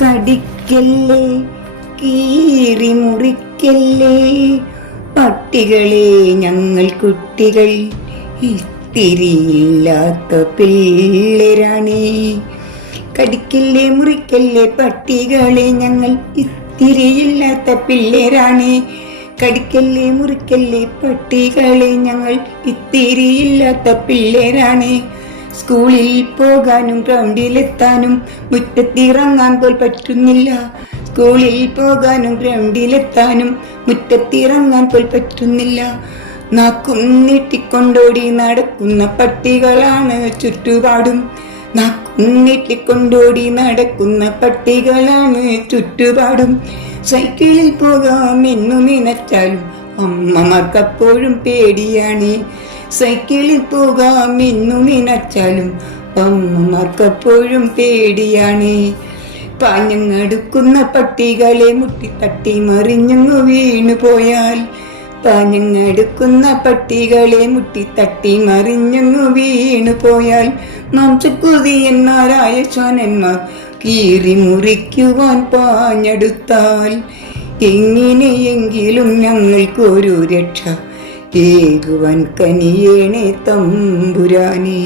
കടിക്കല്ലേ, കീറി മുറിക്കല്ലേ, പട്ടികളെ ഞങ്ങൾ കുട്ടികൾ, ഇത്തിരിയില്ലാത്ത പിള്ളേരാണേ. കടിക്കല്ലേ മുറിക്കല്ലേ പട്ടികളെ, ഞങ്ങൾ ഇത്തിരിയില്ലാത്ത പിള്ളേരാണേ. കടിക്കല്ലേ മുറിക്കല്ലേ പട്ടികളെ, ഞങ്ങൾ ഇത്തിരിയില്ലാത്ത പിള്ളേരാണേ. സ്കൂളിൽ പോകാനും ഗ്രൗണ്ടിലെത്താനും മുറ്റത്തിറങ്ങാൻ പോൽ പറ്റുന്നില്ല. സ്കൂളിൽ പോകാനും ഗ്രൗണ്ടിലെത്താനും മുറ്റത്തിറങ്ങാൻ പോൽ പറ്റുന്നില്ല. നാക്കും നീട്ടിക്കൊണ്ടോടി നടക്കുന്ന പട്ടികളാണ് ചുറ്റുപാടും. നാക്കും നീട്ടിക്കൊണ്ടോടി നടക്കുന്ന പട്ടികളാണ് ചുറ്റുപാടും. സൈക്കിളിൽ പോകാമെന്നു നനച്ചാലും അമ്മമാർക്കപ്പോഴും പേടിയാണ്. സൈക്കിളിൽ പോകാമെന്നു നനച്ചാലും അമ്മമാർക്കപ്പോഴും പേടിയാണ്. പാഞ്ഞങ്ങടുക്കുന്ന പട്ടികളെ മുട്ടിത്തട്ടി മറിഞ്ഞങ്ങു വീണു പോയാൽ, പാഞ്ഞങ്ങടുക്കുന്ന പട്ടികളെ മുട്ടിത്തട്ടി മറിഞ്ഞങ്ങു വീണു പോയാൽ, മാംസക്കൊതിയന്മാരായ ശ്വാനന്മാർ കീറി മുറിക്കുവാൻ പാഞ്ഞെടുത്താൽ, എങ്ങനെയെങ്കിലും ഞങ്ങൾക്കൊരു രക്ഷ ഏകുവാൻ കനിയേണേ തമ്പുരാനേ.